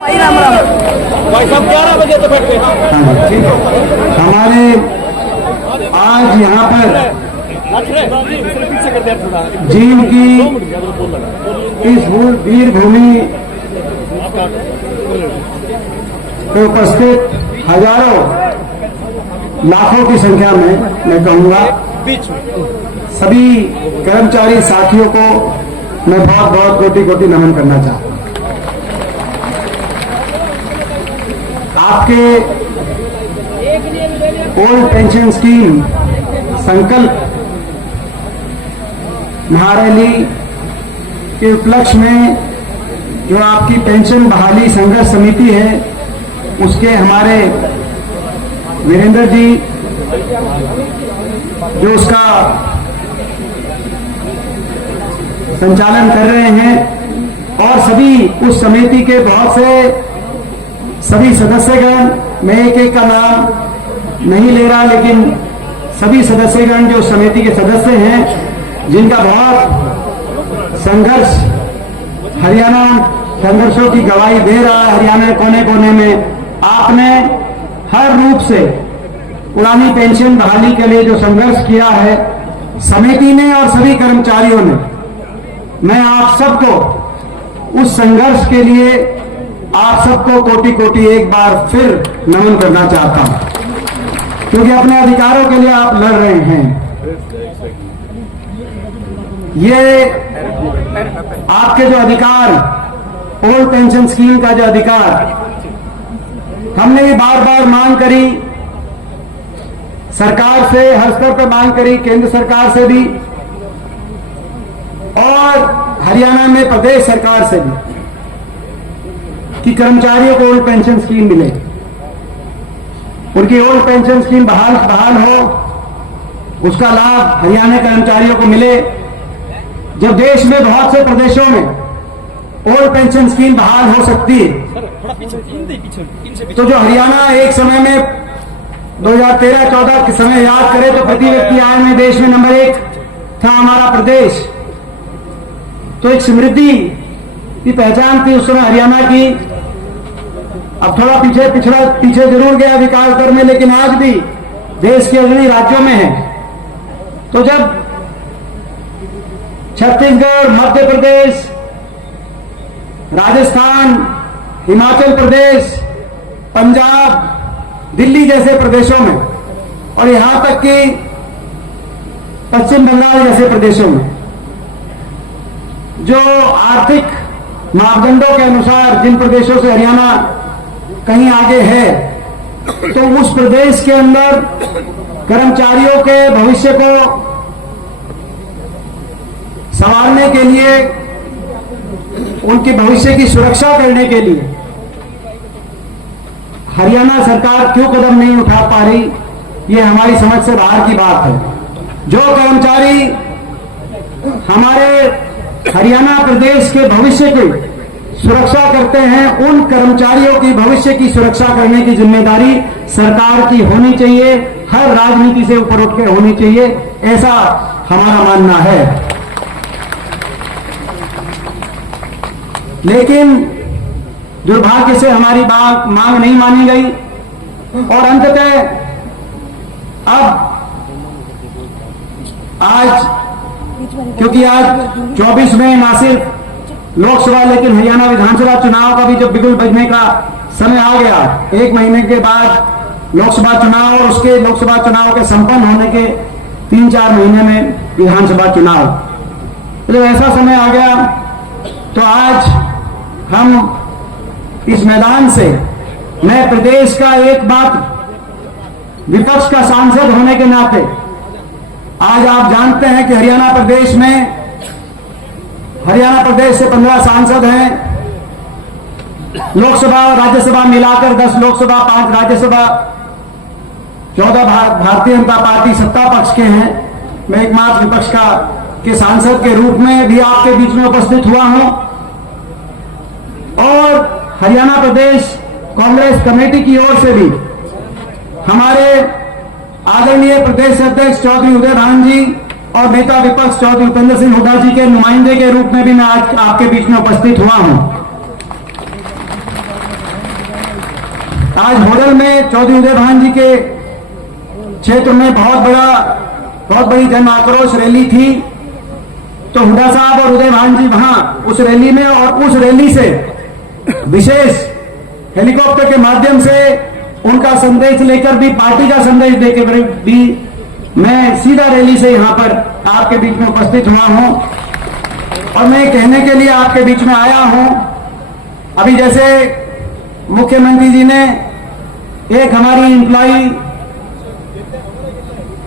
भाई साहब 11 बजे तो बैठते हैं। हमारे आज यहाँ पर जीव की इस वीर भूमि में उपस्थित हजारों लाखों की संख्या में मैं कहूँगा सभी कर्मचारी साथियों को मैं बहुत बहुत कोटि कोटि नमन करना चाहता हूँ। आपके ओल्ड पेंशन स्कीम संकल्प महारैली के उपलक्ष्य में जो आपकी पेंशन बहाली संघर्ष समिति है उसके हमारे वीरेंद्र जी जो उसका संचालन कर रहे हैं और सभी उस समिति के बहुत से सभी सदस्यगण, मैं एक एक का नाम नहीं ले रहा, लेकिन सभी सदस्यगण जो समिति के सदस्य हैं जिनका बहुत संघर्ष हरियाणा संघर्षों की गवाही दे रहा है। हरियाणा कोने कोने में आपने हर रूप से पुरानी पेंशन बहाली के लिए जो संघर्ष किया है समिति ने और सभी कर्मचारियों ने, मैं आप सबको उस संघर्ष के लिए आप सबको कोटि कोटि एक बार फिर नमन करना चाहता हूं, क्योंकि अपने अधिकारों के लिए आप लड़ रहे हैं। ये आपके जो अधिकार, ओल्ड पेंशन स्कीम का जो अधिकार, हमने ये बार बार मांग करी, सरकार से हर स्तर पर मांग करी, केंद्र सरकार से भी और हरियाणा में प्रदेश सरकार से भी, कि कर्मचारियों को ओल्ड पेंशन स्कीम मिले, उनकी ओल्ड पेंशन स्कीम बहाल हो, उसका लाभ हरियाणा कर्मचारियों को मिले। जब देश में बहुत से प्रदेशों में ओल्ड पेंशन स्कीम बहाल हो सकती है, तो जो हरियाणा एक समय में 2013-14 के समय याद करें तो प्रति व्यक्ति आय में देश में नंबर 1 था हमारा प्रदेश, तो एक समृद्धि की पहचान थी उस समय हरियाणा की। अब थोड़ा पीछे जरूर गया विकास दर में, लेकिन आज भी देश के अग्रणी राज्यों में है। तो जब छत्तीसगढ़, मध्य प्रदेश, राजस्थान, हिमाचल प्रदेश, पंजाब, दिल्ली जैसे प्रदेशों में और यहां तक कि पश्चिम बंगाल जैसे प्रदेशों में जो आर्थिक मापदंडों के अनुसार जिन प्रदेशों से हरियाणा कहीं आगे है, तो उस प्रदेश के अंदर कर्मचारियों के भविष्य को संभालने के लिए, उनके भविष्य की सुरक्षा करने के लिए हरियाणा सरकार क्यों कदम नहीं उठा पा रही, ये हमारी समझ से बाहर की बात है। जो कर्मचारी हमारे हरियाणा प्रदेश के भविष्य की सुरक्षा करते हैं, उन कर्मचारियों की भविष्य की सुरक्षा करने की जिम्मेदारी सरकार की होनी चाहिए, हर राजनीति से ऊपर उठ के होनी चाहिए, ऐसा हमारा मानना है। लेकिन दुर्भाग्य से हमारी मांग नहीं मानी गई और अंततः अब आज, क्योंकि आज 24 में ना सिर्फ लोकसभा लेकिन हरियाणा विधानसभा चुनाव का भी जब बिगुल बजने का समय आ गया, 1 महीने के बाद लोकसभा चुनाव और उसके लोकसभा चुनाव के संपन्न होने के 3-4 महीने में विधानसभा चुनाव, तो ऐसा समय आ गया। तो आज हम इस मैदान से, मैं प्रदेश का एक बात विपक्ष का सांसद होने के नाते, आज आप जानते हैं कि हरियाणा प्रदेश से 15 सांसद हैं, लोकसभा और राज्यसभा मिलाकर 10 लोकसभा, 5 राज्यसभा, 14 भारतीय जनता पार्टी सत्ता पक्ष के हैं। मैं एकमात्र विपक्ष के सांसद के रूप में भी आपके बीच में उपस्थित हुआ हूं और हरियाणा प्रदेश कांग्रेस कमेटी की ओर से भी हमारे आदरणीय प्रदेश अध्यक्ष चौधरी उदय भान जी और नेता विपक्ष चौधरी उपेंद्र सिंह हुड्डा जी के नुमाइंदे के रूप में भी मैं आज आपके बीच में उपस्थित हुआ हूं। आज होडल में चौधरी उदय भान जी के क्षेत्र में बहुत बड़ी जन आक्रोश रैली थी। तो हुड्डा साहब और उदय भान जी वहां उस रैली में, और उस रैली से विशेष हेलीकॉप्टर के माध्यम से उनका संदेश लेकर भी, पार्टी का संदेश देकर भी मैं सीधा रैली से यहां पर आपके बीच में उपस्थित हुआ हूं। और मैं कहने के लिए आपके बीच में आया हूं, अभी जैसे मुख्यमंत्री जी ने एक हमारी एम्प्लॉई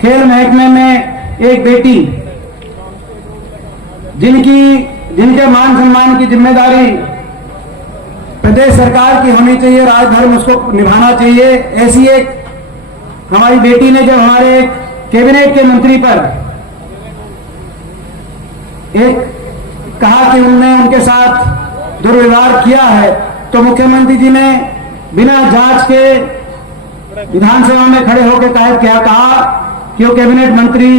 खेल महकमे में एक बेटी जिनके मान सम्मान की जिम्मेदारी प्रदेश सरकार की होनी चाहिए, राजभर में उसको निभाना चाहिए, ऐसी एक हमारी बेटी ने जब हमारे कैबिनेट के मंत्री पर एक कहा कि उनने उनके साथ दुर्व्यवहार किया है, तो मुख्यमंत्री जी ने बिना जांच के विधानसभा में खड़े होकर क्या कहा कि वो कैबिनेट मंत्री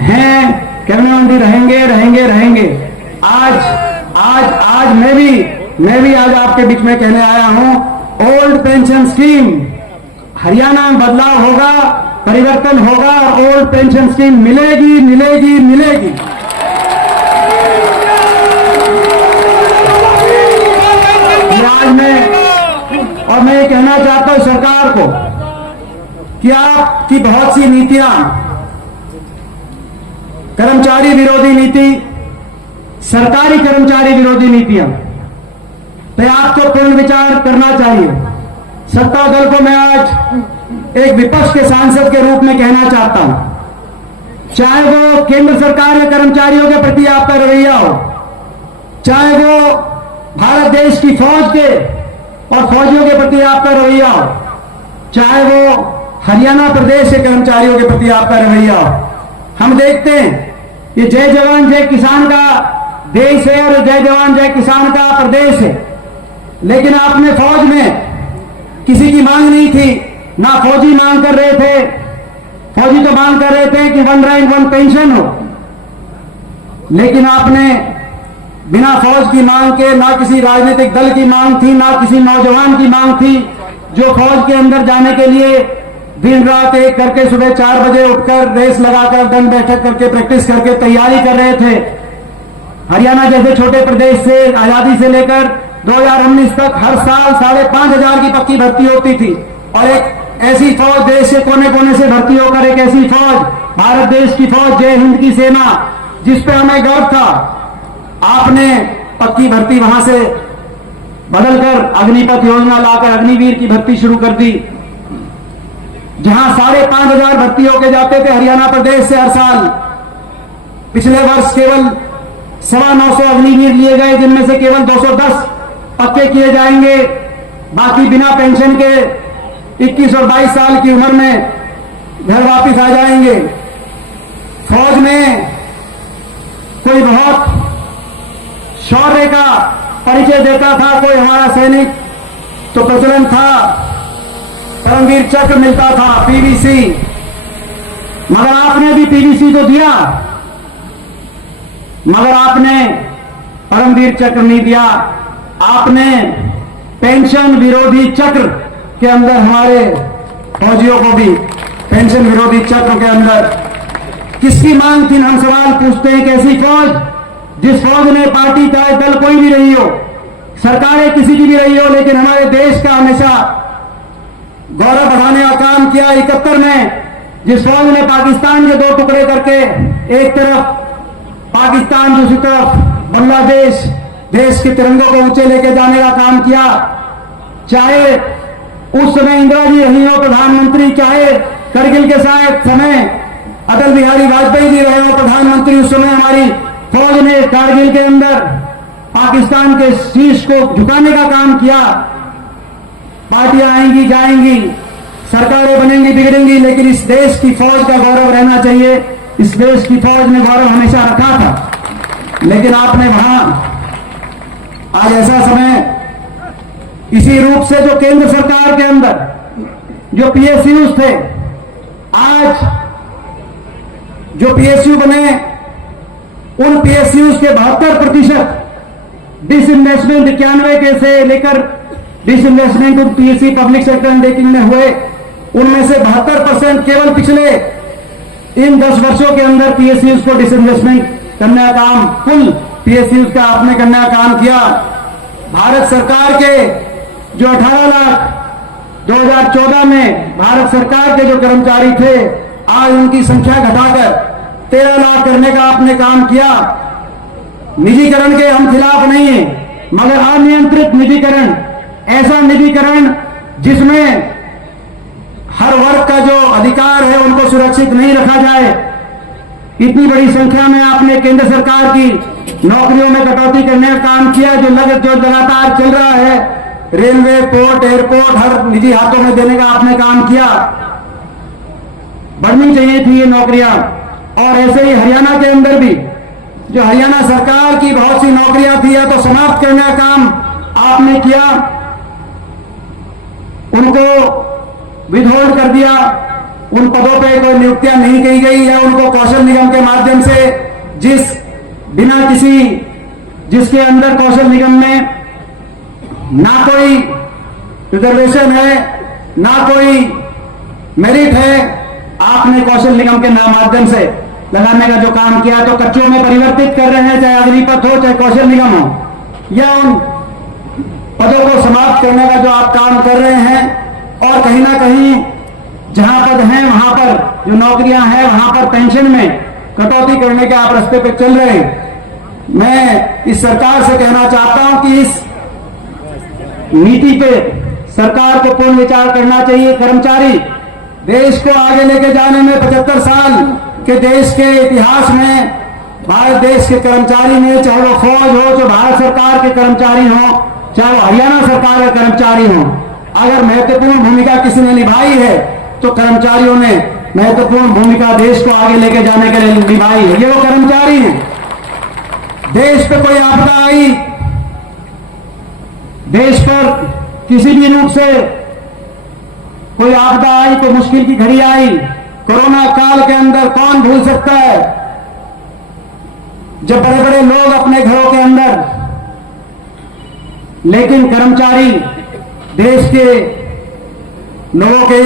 हैं, कैबिनेट मंत्री रहेंगे। आज मैं भी आज आपके बीच में कहने आया हूं, ओल्ड पेंशन स्कीम हरियाणा में बदलाव होगा, परिवर्तन होगा और ओल्ड पेंशन स्कीम मिलेगी। आज मैं ये कहना चाहता हूं सरकार को कि आपकी बहुत सी नीतियां, कर्मचारी विरोधी नीति, सरकारी कर्मचारी विरोधी नीतियां पे आपको पूर्ण विचार करना चाहिए। सत्ता दल को मैं आज एक विपक्ष के सांसद के रूप में कहना चाहता हूं, चाहे वो केंद्र सरकार के कर्मचारियों के प्रति आपका रवैया हो, चाहे वो भारत देश की फौज के और फौजियों के प्रति आपका रवैया हो, चाहे वो हरियाणा प्रदेश के कर्मचारियों के प्रति आपका रवैया हो। हम देखते हैं ये जय जवान जय किसान का देश है और जय जवान जय किसान का प्रदेश है, लेकिन आपने फौज में किसी की मांग नहीं थी, ना फौजी मांग कर रहे थे। फौजी तो मांग कर रहे थे कि 1 रैंक 1 पेंशन हो, लेकिन आपने बिना फौज की मांग के, ना किसी राजनीतिक दल की मांग थी, ना किसी नौजवान की मांग थी जो फौज के अंदर जाने के लिए दिन रात एक करके सुबह 4 बजे उठकर रेस लगाकर दंड बैठक करके प्रैक्टिस करके तैयारी कर रहे थे। हरियाणा जैसे छोटे प्रदेश से आजादी से लेकर 2019 तक हर साल 5,500 की पक्की भर्ती होती थी, और एक ऐसी फौज देश के कोने कोने से भर्ती होकर एक ऐसी फौज, भारत देश की फौज, जय हिंद की सेना, जिस पे हमें गर्व था, आपने पक्की भर्ती वहां से बदलकर अग्निपथ योजना लाकर अग्निवीर की भर्ती शुरू कर दी, जहां 5,500 भर्ती होके जाते थे हरियाणा प्रदेश से हर साल। पिछले वर्ष केवल 925 अग्निवीर लिए गए, जिनमें से केवल 210 पक्के किए जाएंगे, बाकी बिना पेंशन के 21 और 22 साल की उम्र में घर वापस आ जाएंगे। फौज में कोई बहुत शौर्य का परिचय देता था कोई हमारा सैनिक, तो प्रचलन था परमवीर चक्र मिलता था, पीवीसी, मगर आपने भी पीवीसी तो दिया, मगर आपने परमवीर चक्र नहीं दिया। आपने पेंशन विरोधी चक्र के अंदर हमारे फौजियों को भी पेंशन विरोधी चक्र के अंदर किसकी मांग थी? हम सवाल पूछते हैं, कैसी फौज? जिस फौज ने पार्टी चाहे दल कोई भी रही हो, सरकारें किसी की भी रही हो, लेकिन हमारे देश का हमेशा गौरव बढ़ाने का काम किया। 71 में जिस फौज ने पाकिस्तान के 2 टुकड़े करके, एक तरफ पाकिस्तान, दूसरी तरफ बांग्लादेश, देश के तिरंगे को ऊंचे लेके जाने का काम किया, चाहे उस समय इंदिरा जी रही हो प्रधानमंत्री, चाहे करगिल के समय अटल बिहारी वाजपेयी जी रहे हो प्रधानमंत्री, उस समय हमारी फौज ने कारगिल के अंदर पाकिस्तान के शीश को झुकाने का काम किया। पार्टियां आएंगी जाएंगी, सरकारें बनेंगी बिगड़ेंगी, लेकिन इस देश की फौज का गौरव रहना चाहिए। इस देश की फौज ने गौरव हमेशा रखा था, लेकिन आपने वहां आज ऐसा समय इसी रूप से जो केंद्र सरकार के अंदर जो पीएसयूज थे, आज जो पीएसयू बने, उन पीएसयूज के 72% डिसइन्वेस्टमेंट 91 के से लेकर डिसइन्वेस्टमेंट उन पीएससी पब्लिक सेक्टर अंडरटेकिंग में हुए, उनमें से 72% केवल पिछले इन 10 वर्षों के अंदर पीएसयू को डिसइन्वेस्टमेंट करने का काम, कुल पीएसयू का आपने करने का काम किया। भारत सरकार के जो 18 लाख 2014 में भारत सरकार के जो कर्मचारी थे, आज उनकी संख्या घटाकर 13 लाख करने का आपने काम किया। निजीकरण के हम खिलाफ नहीं है, मगर अनियंत्रित निजीकरण, ऐसा निजीकरण जिसमें हर वर्ग का जो अधिकार है उनको सुरक्षित नहीं रखा जाए। इतनी बड़ी संख्या में आपने केंद्र सरकार की नौकरियों में कटौती करने का काम किया, जो लगातार चल रहा है। रेलवे, पोर्ट, एयरपोर्ट हर निजी हाथों में देने का आपने काम किया। बढ़नी चाहिए थी ये नौकरियां। और ऐसे ही हरियाणा के अंदर भी जो हरियाणा सरकार की बहुत सी नौकरियां थी या तो समाप्त करने का काम आपने किया, उनको विथहोल्ड कर दिया, उन पदों पे कोई नियुक्तियां नहीं की गई, या उनको कौशल निगम के माध्यम से जिसके अंदर कौशल निगम में ना कोई रिजर्वेशन है, ना कोई मेरिट है, आपने कौशल निगम के माध्यम से लगाने का जो काम किया, तो कच्चों में परिवर्तित कर रहे हैं, चाहे अग्निपथ हो चाहे कौशल निगम हो, या उन पदों को समाप्त करने का जो आप काम कर रहे हैं। और कहीं ना कहीं जहां पद हैं वहां पर जो नौकरियां हैं वहां पर पेंशन में कटौती करने के आप रास्ते पे चल रहे हैं। मैं इस सरकार से कहना चाहता हूं कि इस नीति पे सरकार को पूर्ण विचार करना चाहिए। कर्मचारी देश को आगे लेके जाने में 75 साल के देश के इतिहास में भारत देश के कर्मचारी ने, चाहे वो फौज हो, चाहे भारत सरकार के कर्मचारी हो, चाहे वो हरियाणा सरकार के कर्मचारी हो, अगर महत्वपूर्ण भूमिका किसी ने निभाई है तो कर्मचारियों ने महत्वपूर्ण भूमिका देश को आगे लेके जाने के लिए निभाई है। ये वो कर्मचारी हैं। देश पे कोई आपदा आई, देश पर किसी भी रूप से कोई आपदा आई, कोई मुश्किल की घड़ी आई, कोरोना काल के अंदर कौन भूल सकता है जब बड़े बड़े लोग अपने घरों के अंदर, लेकिन कर्मचारी देश के लोगों के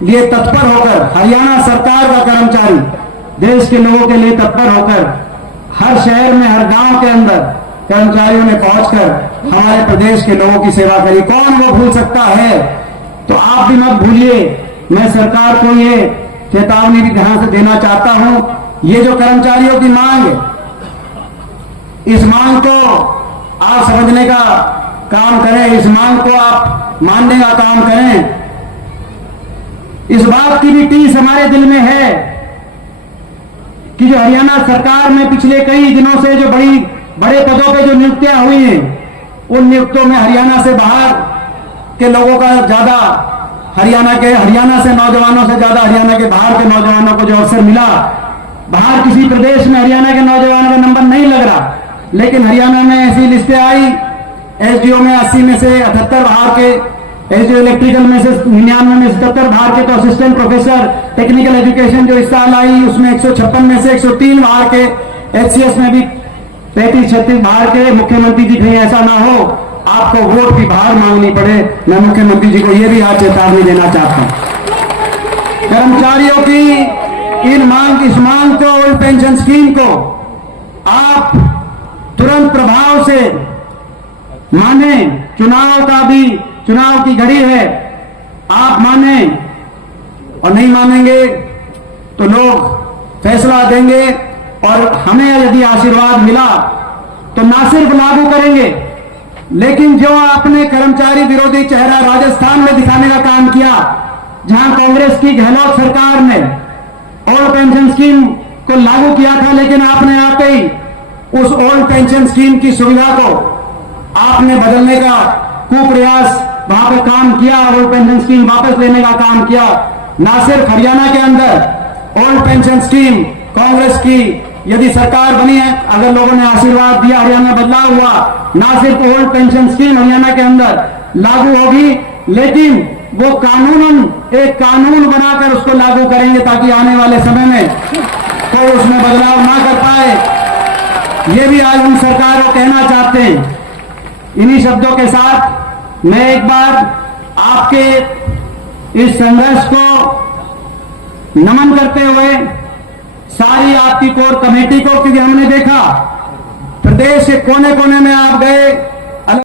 लिए तत्पर होकर, हरियाणा सरकार का कर्मचारी देश के लोगों के लिए तत्पर होकर हर शहर में, हर गांव के अंदर कर्मचारियों ने पहुंचकर हमारे प्रदेश के लोगों की सेवा करी। कौन वो भूल सकता है? तो आप भी मत भूलिए। मैं सरकार को ये चेतावनी भी ध्यान से देना चाहता हूं, ये जो कर्मचारियों की मांग है, इस मांग को आप समझने का काम करें, इस मांग को आप मानने का काम करें। इस बात की भी टीस हमारे दिल में है कि जो हरियाणा सरकार में पिछले कई दिनों से जो बड़े पदों पे जो नियुक्तियां हुई हैं, उन नियुक्तियों में हरियाणा से बाहर के लोगों का ज्यादा, हरियाणा से नौजवानों से ज्यादा हरियाणा के बाहर के नौजवानों को जो अवसर मिला। बाहर किसी प्रदेश में हरियाणा के नौजवानों का नंबर नहीं लग रहा, लेकिन हरियाणा में ऐसी लिस्टें आई, एसडीओ में 80 में से 78 बाहर के, एसडीओ इलेक्ट्रिकल में से 99 में 77 बाहर के, तो असिस्टेंट प्रोफेसर टेक्निकल एजुकेशन जो इस साल आई उसमें 156 में से 103 बाहर के, एचसीएस में भी 35-36 बाहर के। मुख्यमंत्री जी कहीं ऐसा ना हो आपको वोट भी बाहर मांगनी पड़े। मैं मुख्यमंत्री जी को यह भी आज चेतावनी देना चाहता हूं। कर्मचारियों की इस मांग को, ओल्ड पेंशन स्कीम को आप तुरंत प्रभाव से माने। चुनाव की घड़ी है, आप माने, और नहीं मानेंगे तो लोग फैसला देंगे। और हमें यदि आशीर्वाद मिला तो ना सिर्फ लागू करेंगे, लेकिन जो आपने कर्मचारी विरोधी चेहरा राजस्थान में दिखाने का काम किया, जहां कांग्रेस की गहलोत सरकार ने ओल्ड पेंशन स्कीम को लागू किया था, लेकिन आपने आते ही उस ओल्ड पेंशन स्कीम की सुविधा को आपने बदलने का कुप्रयास वहां पर काम किया, ओल्ड पेंशन स्कीम वापस लेने का काम किया। ना सिर्फ हरियाणा के अंदर ओल्ड पेंशन स्कीम कांग्रेस की यदि सरकार बनी है, अगर लोगों ने आशीर्वाद दिया, हरियाणा बदलाव हुआ, ना सिर्फ ओल्ड पेंशन स्कीम हरियाणा के अंदर लागू होगी, लेकिन वो एक कानून बनाकर उसको लागू करेंगे ताकि आने वाले समय में कोई उसमें बदलाव ना कर पाए। ये भी आज हम सरकार को कहना चाहते हैं। इन्हीं शब्दों के साथ मैं एक बार आपके इस संघर्ष को नमन करते हुए सारी आपकी कोर कमेटी को, क्योंकि हमने देखा प्रदेश के कोने कोने में आप गए,